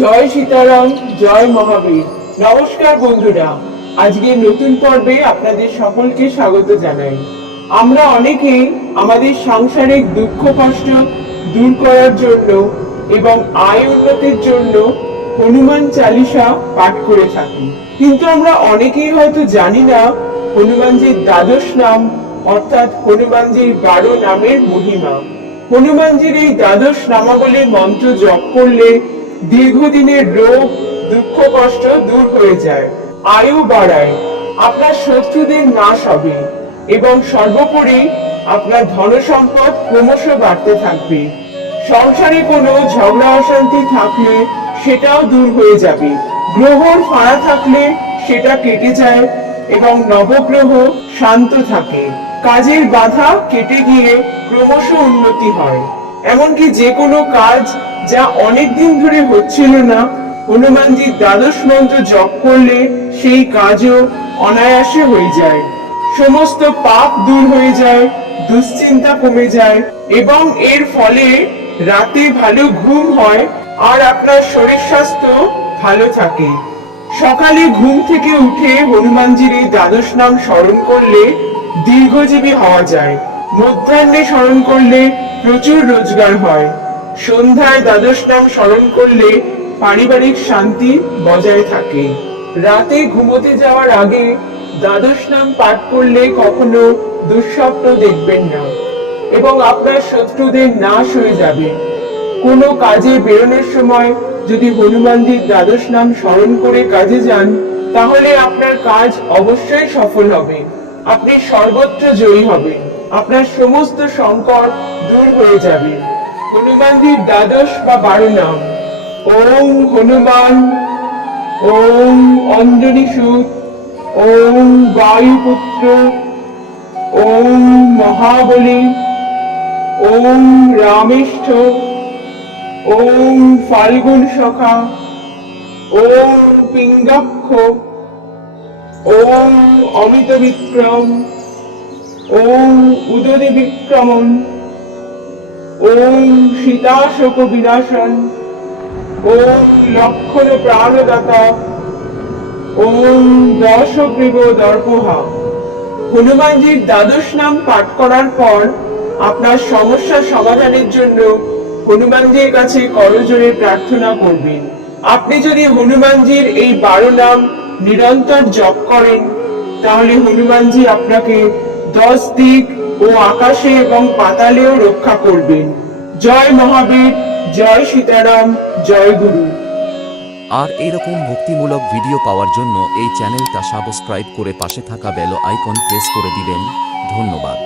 জয় সীতারাম, জয় মহাবীর। নমস্কার বন্ধুরা, আজকের নতুন পর্বে আপনাদের সকলকে স্বাগত জানাই। আমরা অনেকেই আমাদের সাংসারিক দুঃখ কষ্ট দূর করার জন্য এবং আয় উন্নতির জন্য হনুমান চালিসা পাঠ করে থাকি, কিন্তু আমরা অনেকেই হয়তো জানি না হনুমানজির দ্বাদশ নাম অর্থাৎ হনুমানজির 12 নামের মহিমা। হনুমানজির এই দ্বাদশ নামাবলীর মন্ত্র জপ করলে দীর্ঘদিনের রোগ দুঃখ কষ্ট দূর হয়ে যায়, আয়ু বাড়ায়, আপনার শত্রুদের নাশ হবে এবং সর্বোপরি আপনার ধন সম্পদ ক্রমশ বাড়তে থাকবে। সংসারে কোনো ঝগড়া অশান্তি থাকলে সেটাও দূর হয়ে যাবে, গ্রহর ফাঁড়া থাকলে সেটা কেটে যায় এবং নবগ্রহ শান্ত থাকে, কাজের বাধা কেটে গিয়ে ক্রমশ উন্নতি হয়। এমনকি যে কোনো কাজ যা অনেক দিন ধরে হচ্ছিল না, হনুমানজির দ্বাদশ মন্ত্র জপ করলে সেই কাজও অনায়াসে হয়ে যায়। সমস্ত পাপ দূর হয়ে যায়, দুশ্চিন্তা কমে যায় এবং এর ফলে রাতে ভালো ঘুম হয় আর আপনার শরীর স্বাস্থ্য ভালো থাকে। সকালে ঘুম থেকে উঠে হনুমানজির এই দ্বাদশ নাম স্মরণ করলে দীর্ঘজীবী হওয়া যায়, মধ্যাহ্নে স্মরণ করলে প্রচুর রোজগার হয়, সন্ধ্যায় দ্বাদশ নাম স্মরণ করলে পারিবারিক শান্তি বজায় থাকে। রাতে ঘুমোতে যাওয়ার আগে দ্বাদশ নাম পাঠ করলে কখনো দুঃস্বপ্ন দেখবেন না এবং আপনার শত্রুদের নাশ হয়ে যাবে। কোনো কাজে বেরোনোর সময় যদি হনুমানজির দ্বাদশ নাম স্মরণ করে কাজে যান, তাহলে আপনার কাজ অবশ্যই সফল হবে, আপনি সর্বত্র জয়ী হবেন, আপনার সমস্ত সংকট দূর হয়ে যাবে। হনুমানজির দ্বাদশ বা 12 নাম: ওম হনুমান, ওম অঞ্জনীসুত, ওম বায়ুপুত্র, ওম মহাবলী, ওম রামেষ্ঠ, ওম ফাল্গুন সখা, ওম পিঙ্গাক্ষ, ওম অমিত বিক্রম, ওম উদনি বিক্রমন, ওম সীতাশোক বিনাশন, ওম লক্ষণ প্রাণদাতা, ওম দশগ্রীব দর্পহা। হনুমানজির দ্বাদশ নাম পাঠ করার পর আপনার সমস্যা সমাধানের জন্য হনুমানজির কাছে করজোড়ে প্রার্থনা করবেন। আপনি যদি হনুমানজির এই 12 নাম নিরন্তর জপ করেন, তাহলে হনুমানজি আপনাকে 10 দিক ও আকাশে এবং পাতালেও রক্ষা করবেন। জয় মহাবীর, জয় সীতারাম, জয় গুরু। আর এরকম ভক্তিমূলক ভিডিও পাওয়ার জন্য এই চ্যানেলটা সাবস্ক্রাইব করে পাশে থাকা বেল আইকন প্রেস করে দিবেন। ধন্যবাদ।